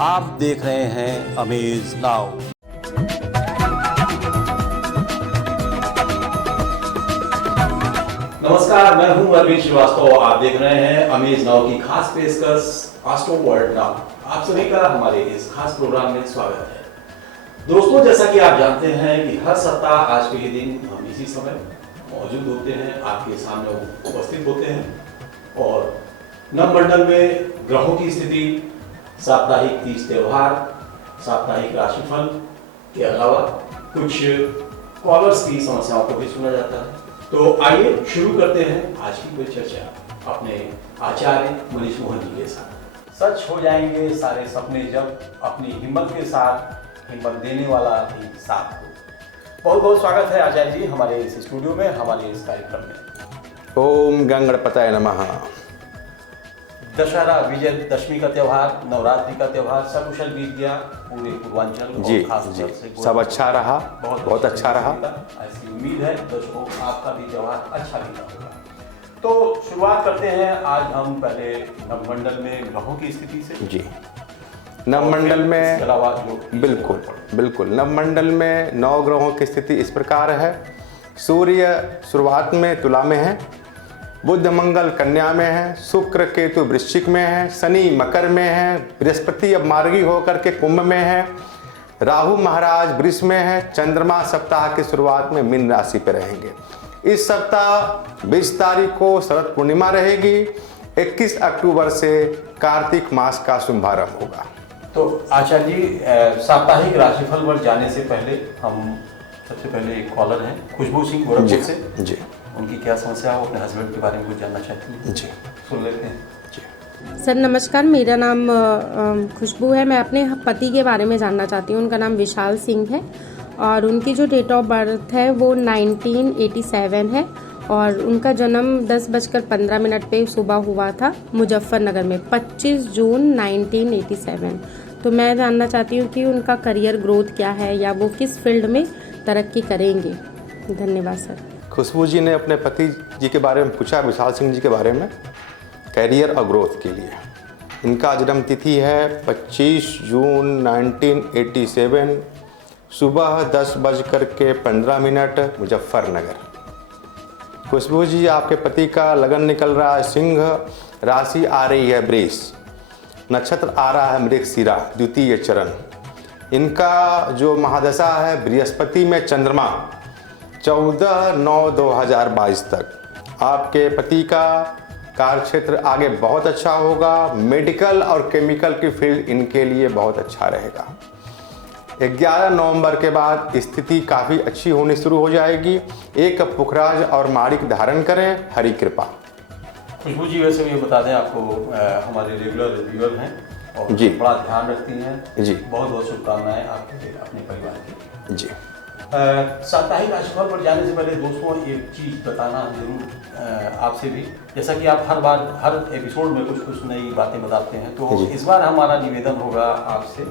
आप देख रहे हैं अमेज नाउ। नमस्कार, मैं हूं अरविंद श्रीवास्तव। आप देख रहे हैं अमेज नाउ की खास पेशकश एस्ट्रो वर्ल्ड नाउ। आप सभी का हमारे इस खास प्रोग्राम में स्वागत है। दोस्तों, जैसा कि आप जानते हैं कि हर सप्ताह आज के ये दिन हम इसी समय मौजूद होते हैं, आपके सामने उपस्थित होते हैं और नवमंडल में ग्रहों की स्थिति, साप्ताहिक 30 त्योहार, साप्ताहिक राशिफल के अलावा कुछ कॉलर्स की समस्याओं को भी सुना जाता है। तो आइए शुरू करते हैं आज की कोई चर्चा अपने आचार्य मनीष मोहन जी के साथ। सच हो जाएंगे सारे सपने जब अपनी हिम्मत के साथ हिम्मत देने वाला ही साथ हो। बहुत बहुत स्वागत है आचार्य जी हमारे इस स्टूडियो में, हमारे इस कार्यक्रम में। ओम गंगणपताय नमः। दशहरा, विजयदशमी का त्योहार, नवरात्रि का त्योहार सकुशल बीत गया पूरे पूर्वांचल जी और खास जी तौर से सब अच्छा रहा, बहुत अच्छा रहा। ऐसी उम्मीद है दर्शकों आपका भी त्योहार अच्छा बीता होगा। तो शुरुआत करते हैं आज हम पहले नवमंडल में ग्रहों की स्थिति से। जी, नवमंडल में बिल्कुल बिल्कुल नवमंडल में 9 ग्रहों की स्थिति इस प्रकार है। सूर्य शुरुआत में तुला में है, बुध मंगल कन्या में है, शुक्र केतु वृश्चिक में है, शनि मकर में है, बृहस्पति अब मार्गी होकर के कुंभ में है, राहु महाराज वृष में है, चंद्रमा सप्ताह की शुरुआत में मीन राशि पर रहेंगे। इस सप्ताह 20 तारीख को शरद पूर्णिमा रहेगी। 21 अक्टूबर से कार्तिक मास का शुभारंभ होगा। तो आचार्य जी, साप्ताहिक राशिफल पर जाने से पहले हम सबसे पहले एक कॉलर हैं खुशबू सिंह गोरखपुर से। जी, उनकी क्या समस्या है, वो अपने हस्बैंड के बारे में कुछ जानना चाहती हैं। जी, सुन लेते हैं। जी सर नमस्कार, मेरा नाम खुशबू है। मैं अपने पति के बारे में जानना चाहती हूँ। उनका नाम विशाल सिंह है और उनकी जो डेट ऑफ बर्थ है वो 1987 है और उनका जन्म 10:15 पे सुबह हुआ था मुजफ्फरनगर में 25 जून 1987। तो मैं जानना चाहती हूँ कि उनका करियर ग्रोथ क्या है या वो किस फील्ड में तरक्की करेंगे। धन्यवाद सर। खुशबू जी ने अपने पति जी के बारे में पूछा, विशाल सिंह जी के बारे में, कैरियर और ग्रोथ के लिए। इनका जन्म तिथि है 25 जून 1987, सुबह 10:15 मुजफ्फरनगर। खुशबू जी, आपके पति का लगन निकल रहा है सिंह, राशि आ रही है वृष, नक्षत्र आ रहा है मृगशिरा द्वितीय चरण। इनका जो महादशा है बृहस्पति में चंद्रमा 14/9/2022 तक। आपके पति का कार्य क्षेत्र आगे बहुत अच्छा होगा। मेडिकल और केमिकल की फील्ड इनके लिए बहुत अच्छा रहेगा। 11 नवंबर के बाद स्थिति काफ़ी अच्छी होनी शुरू हो जाएगी। एक पुखराज और माणिक धारण करें, हरि कृपा। खुशबू जी, वैसे ये बता दें आपको, हमारे रेगुलर रिव्यूअर हैं और जी, बड़ा ध्यान रखती हैं जी, बहुत बहुत शुभकामनाएं आपके अपने परिवार के। जी। साप्ताहिक राशिफल पर जाने से पहले दोस्तों एक चीज़ बताना जरूर आपसे भी, जैसा कि आप हर बार हर एपिसोड में कुछ कुछ नई बातें बताते हैं, तो इस बार हमारा निवेदन होगा आपसे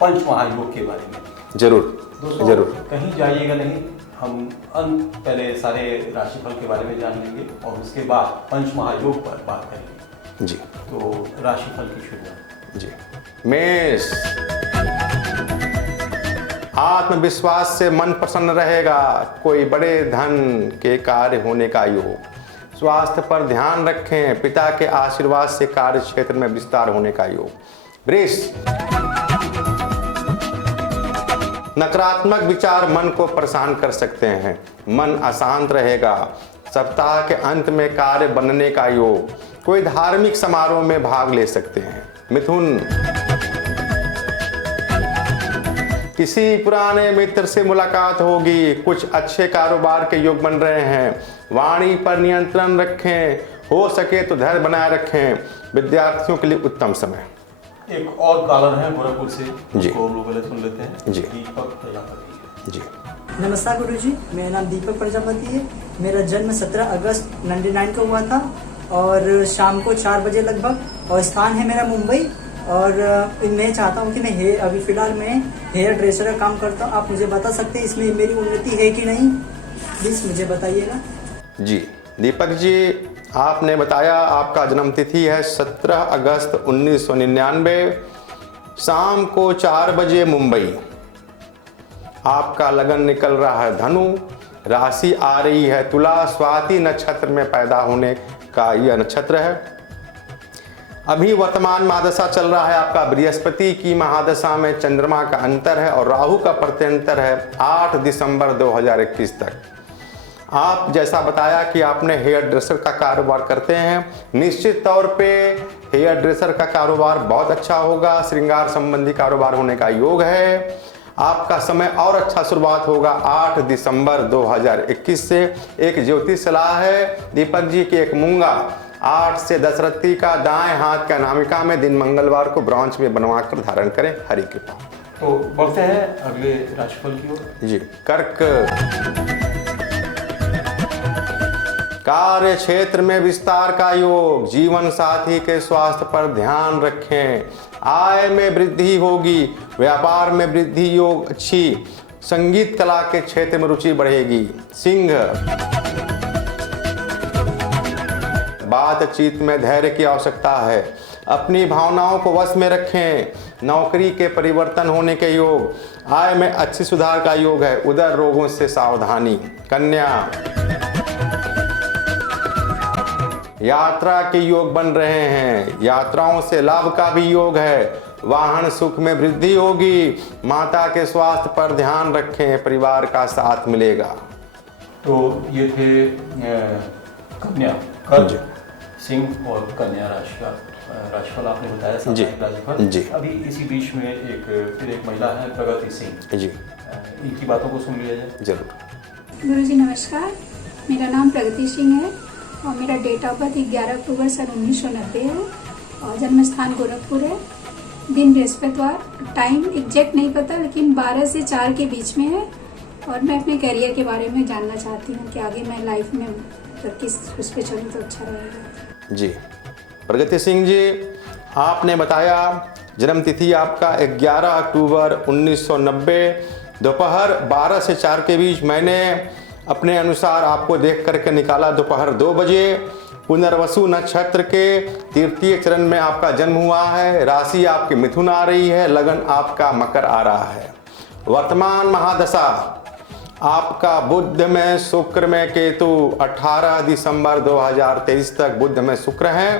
पंच महायोग के बारे में। जरूर दोस्तों, जरूर कहीं जाइएगा नहीं। हम पहले सारे राशिफल के बारे में जान लेंगे और उसके बाद पंच महायोग पर बात करेंगे। जी, तो राशिफल की शुरुआत। जी। मेष, आत्मविश्वास से मन प्रसन्न रहेगा। कोई बड़े धन के कार्य होने का योग। स्वास्थ्य पर ध्यान रखें। पिता के आशीर्वाद से कार्य क्षेत्र में विस्तार होने का योग। वृष, नकारात्मक विचार मन को परेशान कर सकते हैं, मन अशांत रहेगा। सप्ताह के अंत में कार्य बनने का योग। कोई धार्मिक समारोह में भाग ले सकते हैं। मिथुन, किसी पुराने मित्र से मुलाकात होगी। कुछ अच्छे कारोबार के योग बन रहे हैं। वाणी पर नियंत्रण रखें, हो सके तो धैर्य बनाए रखें। विद्यार्थियों के लिए उत्तम समय। एक और कॉलर है गोरखपुर से, जी, उसको हम लोग पहले सुन लेते हैं। जी, दीपक प्रजापति। जी। नमस्कार गुरुजी, मेरा नाम दीपक प्रजापति है। मेरा जन्म 17 अगस्त 99 को हुआ था और शाम को 4 बजे लगभग, और स्थान है मेरा मुंबई। और मैं चाहता हूँ कि मैं अभी फ़िलहाल मैं हेयर ड्रेसर का काम करता हूँ। आप मुझे बता सकते हैं इसमें मेरी उन्नति है कि नहीं, प्लीज़ मुझे बताइएगा। जी दीपक जी, आपने बताया आपका जन्म तिथि है 17 अगस्त 1999, शाम को 4 बजे मुंबई। आपका लगन निकल रहा है धनु, राशि आ रही है तुला, स्वाति नक्षत्र में पैदा होने का यह नक्षत्र है। अभी वर्तमान महादशा चल रहा है आपका बृहस्पति की महादशा में चंद्रमा का अंतर है और राहु का प्रत्यंतर है 8 दिसंबर 2021 तक। आप जैसा बताया कि आपने हेयर ड्रेसर का कारोबार करते हैं, निश्चित तौर पे हेयर ड्रेसर का कारोबार बहुत अच्छा होगा, श्रृंगार संबंधी कारोबार होने का योग है। आपका समय और अच्छा शुरुआत होगा 8 दिसंबर 2021 से। एक ज्योतिष सलाह है दीपक जी की, एक मूंगा 8 से 10 रत्ती का दाएं हाथ का अनामिका में दिन मंगलवार को ब्रॉन्च में बनवा कर धारण करें। हरि कृपा। तो बढ़ते हैं अगले राशिफल की ओर। जी, कर्क। कार्य क्षेत्र में विस्तार का योग, जीवन साथी के स्वास्थ्य पर ध्यान रखें। आय में वृद्धि होगी, व्यापार में वृद्धि योग अच्छी, संगीत कला के क्षेत्र में रुचि बढ़ेगी। सिंह। बातचीत में धैर्य की आवश्यकता है, अपनी भावनाओं को वश में रखें। नौकरी के परिवर्तन होने के योग, आय में अच्छी सुधार का योग है, उदर रोगों से सावधानी। कन्या। यात्रा के योग बन रहे हैं, यात्राओं से लाभ का भी योग है, वाहन सुख में वृद्धि होगी। माता के स्वास्थ्य पर ध्यान रखें, परिवार का साथ मिलेगा। तो ये थे कन्या, कर्क, सिंह और कन्या राशि का राशिफल आपने बताया साप्ताहिक राशिफल जी। अभी इसी बीच में फिर एक महिला है प्रगति सिंह जी, इनकी बातों को सुन लिया जाए। जरूर। गुरुजी नमस्कार, मेरा नाम प्रगति सिंह है और मेरा डेट ऑफ बर्थ 11 अक्टूबर सन 1990 है और जन्म स्थान गोरखपुर है। दिन बृहस्पतिवार, टाइम एग्जैक्ट नहीं पता लेकिन 12 से 4 के बीच में है। और मैं अपने करियर के बारे में जानना चाहती हूँ कि आगे मैं लाइफ में किस उस पर चलूँ तो अच्छा रहेगा। जी, प्रगति सिंह जी, आपने बताया जन्म तिथि आपका 11 अक्टूबर 1990, दोपहर 12 से 4 के बीच। मैंने अपने अनुसार आपको देख करके निकाला दोपहर 2 बजे। पुनर्वसु नक्षत्र के तृतीय चरण में आपका जन्म हुआ है। राशि आपकी मिथुन आ रही है, लगन आपका मकर आ रहा है। वर्तमान महादशा आपका बुध में, शुक्र में केतु, 18 दिसंबर 2023 तक बुध में शुक्र है।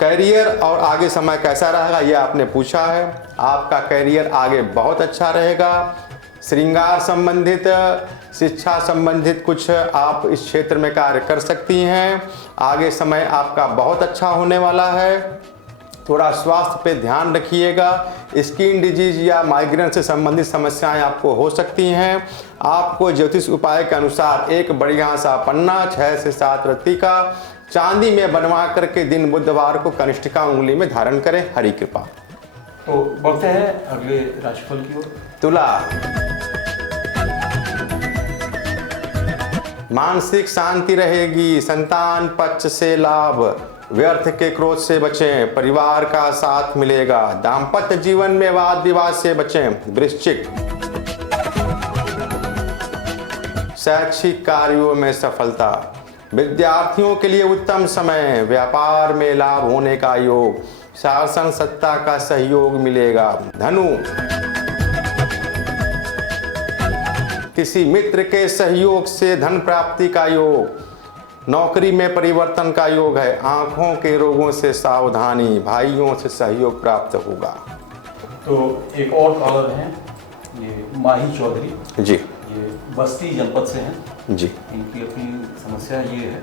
करियर और आगे समय कैसा रहेगा ये आपने पूछा है। आपका करियर आगे बहुत अच्छा रहेगा। श्रृंगार संबंधित, शिक्षा संबंधित कुछ आप इस क्षेत्र में कार्य कर सकती हैं। आगे समय आपका बहुत अच्छा होने वाला है। थोड़ा स्वास्थ्य पे ध्यान रखिएगा। स्किन डिजीज या माइग्रेन से संबंधित समस्याएं आपको हो सकती हैं। आपको ज्योतिष उपाय के अनुसार एक बढ़िया सा पन्ना 6 से 7 रत्ती का चांदी में बनवा करके दिन बुधवार को कनिष्ठिका उंगली में धारण करें। हरि कृपा। तो बढ़ते हैं अगले राशिफल की ओर। तुला। मानसिक शांति रहेगी, संतान पक्ष से लाभ, व्यर्थ के क्रोध से बचें, परिवार का साथ मिलेगा। दाम्पत्य जीवन में वाद विवाद से बचें। वृश्चिक। शैक्षिक कार्यों में सफलता, विद्यार्थियों के लिए उत्तम समय, व्यापार में लाभ होने का योग, शासन सत्ता का सहयोग मिलेगा। धनु। किसी मित्र के सहयोग से धन प्राप्ति का योग, नौकरी में परिवर्तन का योग है। आंखों के रोगों से सावधानी, भाइयों से सहयोग प्राप्त होगा। तो एक और कॉलर हैं, ये माही चौधरी जी, ये बस्ती जनपद से हैं जी। इनकी अपनी समस्या ये है,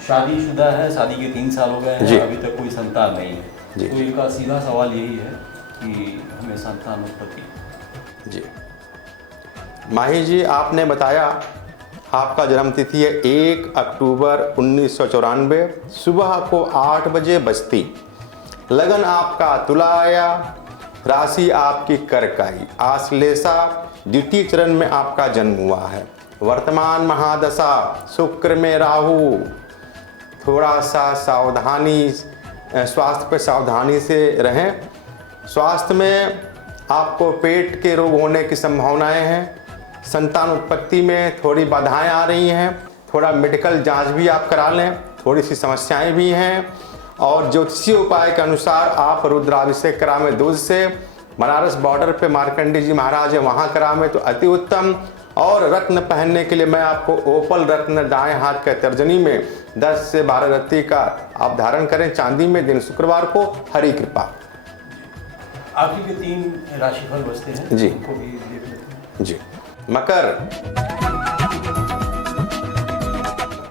शादीशुदा है, शादी के 3 साल हो गए हैं, अभी तक कोई संतान नहीं है। जी। तो इनका सीधा सवाल यही है कि हमें संतान उत्पत्ति। जी, माही जी, आपने बताया आपका जन्म तिथि है 1 अक्टूबर 1994, सुबह को 8 बजे बस्ती। लगन आपका तुला आया, राशि आपकी कर्क आई। आश्लेषा द्वितीय चरण में आपका जन्म हुआ है। वर्तमान महादशा शुक्र में राहु, थोड़ा सा सावधानी, स्वास्थ्य पर सावधानी से रहें। स्वास्थ्य में आपको पेट के रोग होने की संभावनाएं हैं। संतान उत्पत्ति में थोड़ी बाधाएं आ रही हैं। थोड़ा मेडिकल जांच भी आप करा लें थोड़ी सी समस्याएं भी हैं। और ज्योतिषीय उपाय के अनुसार आप रुद्राभिषेक करावें दूध से, बनारस बॉर्डर पे मार्कंडे जी महाराज है वहाँ करावें तो अति उत्तम। और रत्न पहनने के लिए मैं आपको ओपल रत्न दाएं हाथ के तर्जनी में 10 से 12 रत्ती का आप धारण करें चांदी में, दिन शुक्रवार को। हरि कृपा। आखिर के 3 राशिफल बचते हैं जी। उनको भी देख लेते हैं। जी। मकर,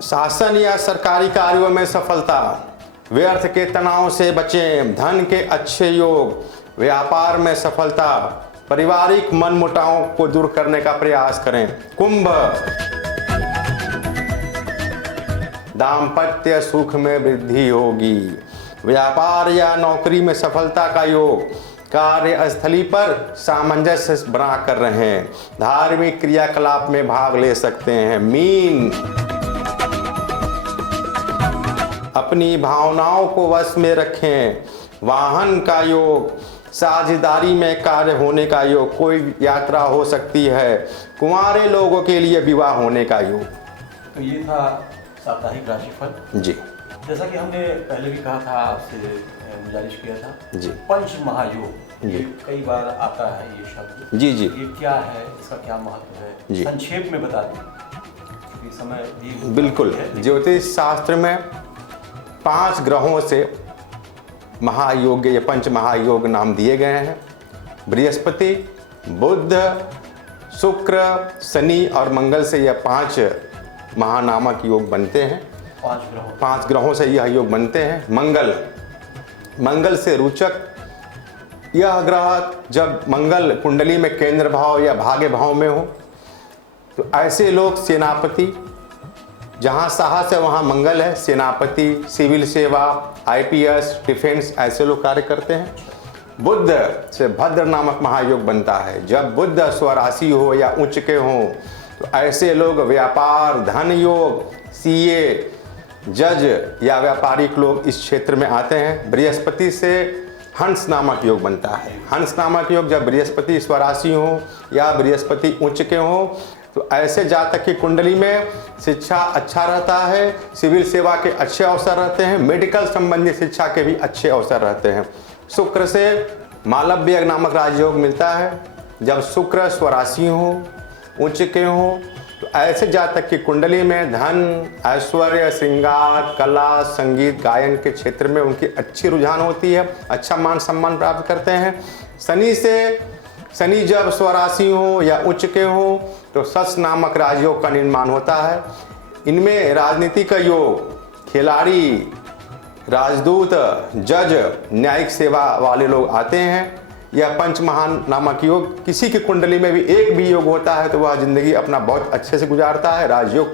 शासन या सरकारी कार्यों में सफलता, व्यर्थ के तनाव से बचें, धन के अच्छे योग, व्यापार में सफलता, पारिवारिक मनमुटावों को दूर करने का प्रयास करें। कुंभ, दाम्पत्य सुख में वृद्धि होगी, व्यापार या नौकरी में सफलता का योग, कार्यस्थली पर सामंजस्य बना कर रहें, धार्मिक क्रियाकलाप में भाग ले सकते हैं। मीन, अपनी भावनाओं को वश में रखें, वाहन का योग, साझेदारी में कार्य होने का योग, कोई यात्रा हो सकती है, कुंवारे लोगों के लिए विवाह होने का योग। तो ये था साप्ताहिक राशिफल। जी जैसा कि हमने पहले भी कहा था, आपसे गुजारिश किया था जी। पंच महायोग, जी। ये कई बार आता है ये शब्द। जी जी ये क्या है, इसका क्या महत्व है, जी। संक्षेप में बता दें क्योंकि समय भी बिल्कुल। है। ज्योतिष शास्त्र में 5 ग्रहों से महायोग या पंच महायोग नाम दिए गए हैं। बृहस्पति, बुध, शुक्र, शनि और मंगल से यह 5 महानामक योग बनते हैं। 5 ग्रहों से यह योग बनते हैं। मंगल से रोचक, यह ग्रह जब मंगल कुंडली में केंद्र भाव या भाग्य भाव में हो तो ऐसे लोग सेनापति, जहाँ साहस है वहाँ मंगल है, सेनापति, सिविल सेवा, IPS, डिफेंस, ऐसे लोग कार्य करते हैं। बुध से भद्र नामक महायोग बनता है। जब बुध स्वराशि हो या उच्च के हो तो ऐसे लोग व्यापार, धन योग, CA, जज या व्यापारिक लोग इस क्षेत्र में आते हैं। बृहस्पति से हंस नामक योग बनता है। हंस नामक योग जब बृहस्पति स्वराशि हो या बृहस्पति उच्च के हो तो ऐसे जातक की कुंडली में शिक्षा अच्छा रहता है, सिविल सेवा के अच्छे अवसर रहते हैं, मेडिकल संबंधी शिक्षा के भी अच्छे अवसर रहते हैं। शुक्र से मालव्य नामक राजयोग मिलता है। जब शुक्र स्वराशि हो, उच्च के हो तो ऐसे जातक की कुंडली में धन, ऐश्वर्य, श्रृंगार, कला, संगीत, गायन के क्षेत्र में उनकी अच्छी रुझान होती है, अच्छा मान सम्मान प्राप्त करते हैं। शनि जब स्वराशि हो या उच्च के हो तो शश नामक राजयोग का निर्माण होता है। इनमें राजनीति का योग, खिलाड़ी, राजदूत, जज, न्यायिक सेवा वाले लोग आते हैं। यह पंच महान नामक योग, किसी की कुंडली में भी एक भी योग होता है तो वह जिंदगी अपना बहुत अच्छे से गुजारता है, राजयोग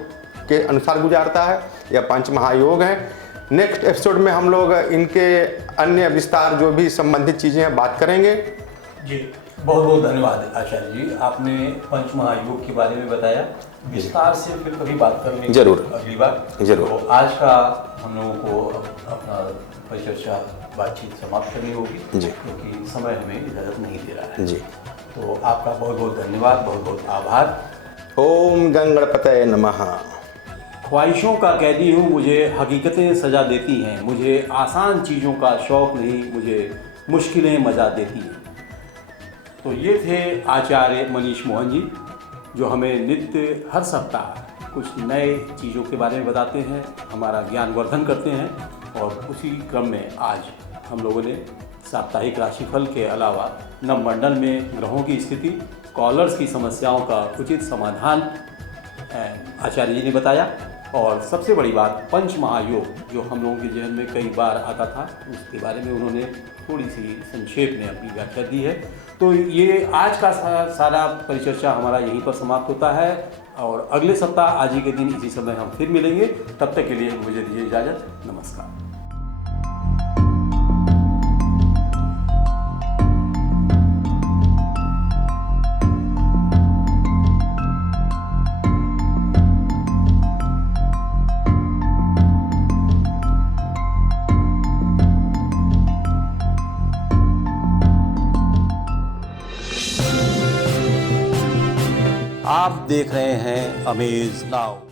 के अनुसार गुजारता है। यह पंच महायोग हैं। नेक्स्ट एपिसोड में हम लोग इनके अन्य विस्तार जो भी संबंधित चीज़ें हैं बात करेंगे। जी, बहुत बहुत धन्यवाद आचार्य जी, आपने पंच महायोग के बारे में बताया। विस्तार से फिर कभी बात करेंगे जरूर, अगली बार जरूर। तो आज का हम लोगों को अपना परिचर्चा बातचीत समाप्त करनी होगी जी, क्योंकि समय हमें इजाज़त नहीं दे रहा है। जी, तो आपका बहुत बहुत धन्यवाद, बहुत बहुत आभार। ओम गणपतये नमः। ख्वाहिशों का कैदी हूँ, मुझे हकीकतें सजा देती हैं, मुझे आसान चीज़ों का शौक़ नहीं, मुझे मुश्किलें मजा देती हैं। तो ये थे आचार्य मनीष मोहन जी, जो हमें नित्य हर सप्ताह कुछ नए चीज़ों के बारे में बताते हैं, हमारा ज्ञान वर्धन करते हैं। और उसी क्रम में आज हम लोगों ने साप्ताहिक राशिफल के अलावा नवमंडल में ग्रहों की स्थिति, कॉलर्स की समस्याओं का उचित समाधान आचार्य जी ने बताया। और सबसे बड़ी बात पंच महायोग, जो हम लोगों के जहन में कई बार आता था, उसके बारे में उन्होंने थोड़ी सी संक्षेप में अपनी व्याख्या दी है। तो ये आज का सारा परिचर्चा हमारा यहीं पर समाप्त होता है और अगले सप्ताह आज ही के दिन इसी समय हम फिर मिलेंगे। तब तक के लिए मुझे दीजिए इजाज़त। नमस्कार। आप देख रहे हैं अमेज नाउ।